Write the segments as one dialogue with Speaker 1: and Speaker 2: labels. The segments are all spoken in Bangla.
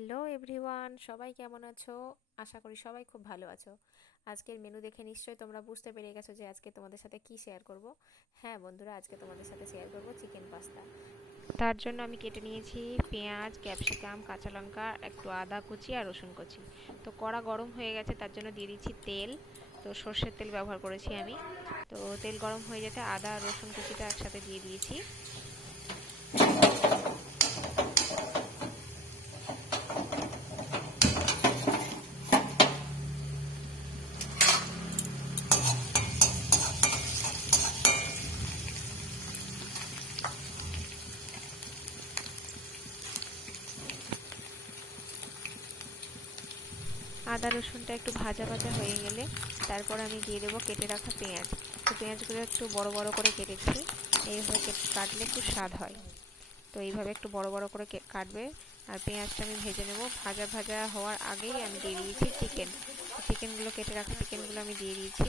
Speaker 1: হ্যালো এভরিওয়ান, সবাই কেমন আছো? আশা করি সবাই খুব ভালো আছো। আজকের মেনু দেখে নিশ্চয়ই তোমরা বুঝতে পেরে গেছো যে আজকে তোমাদের সাথে কি শেয়ার করব। হ্যাঁ বন্ধুরা, আজকে তোমাদের সাথে শেয়ার করব চিকেন পাস্তা তার জন্য আমি কেটে নিয়েছি পেঁয়াজ ক্যাপসিকাম কাঁচা লঙ্কা, একটু আদা কুচি আর রসুন কুচি। তো কড়া গরম হয়ে গেছে, তার জন্য দিয়ে দিচ্ছি তেল। তো সর্ষের তেল ব্যবহার করেছি আমি। তো তেল গরম হয়ে যেতে আদা আর রসুন কুচিটা একসাথে দিয়ে দিয়েছি। আদা রসুনটা একটু ভাজা ভাজা হয়ে গেলে তারপর আমি দিয়ে দেবো কেটে রাখা পেঁয়াজ। তো পেঁয়াজগুলো একটু বড় বড় করে কেটেছি, এইভাবে কাটলে একটু স্বাদ হয়। তো এইভাবে একটু বড় বড় করে কাটবে। আর পেঁয়াজটা আমি ভেজে নেব। ভাজা ভাজা হওয়ার আগেই আমি দিয়ে দিয়েছি চিকেন। চিকেনগুলো, কেটে রাখা চিকেনগুলো আমি দিয়ে দিয়েছি।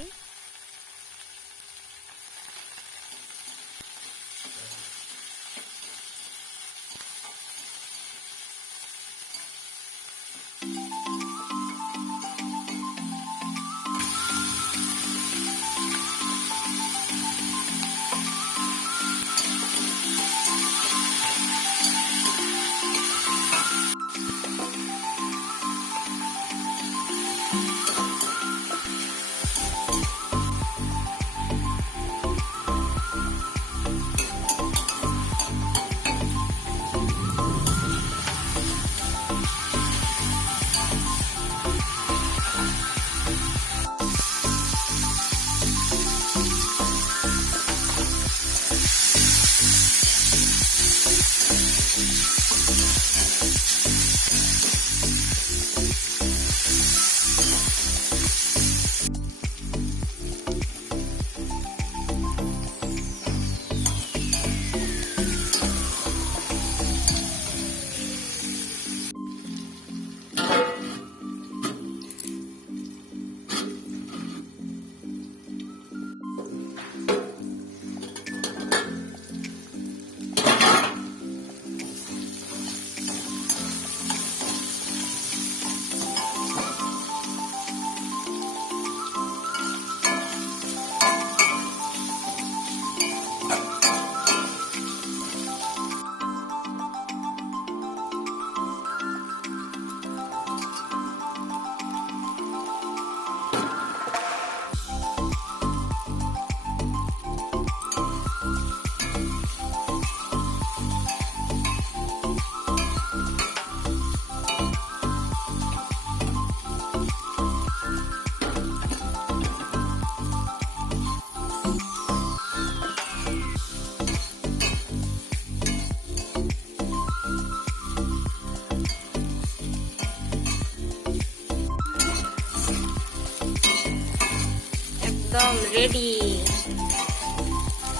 Speaker 1: একদম রেডি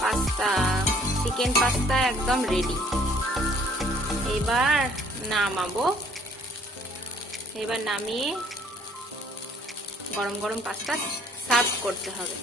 Speaker 1: পাস্তা চিকেন পাস্তা একদম রেডি এবার নামাবো। এবার নামিয়ে গরম গরম পাস্তা সার্ভ করতে হবে।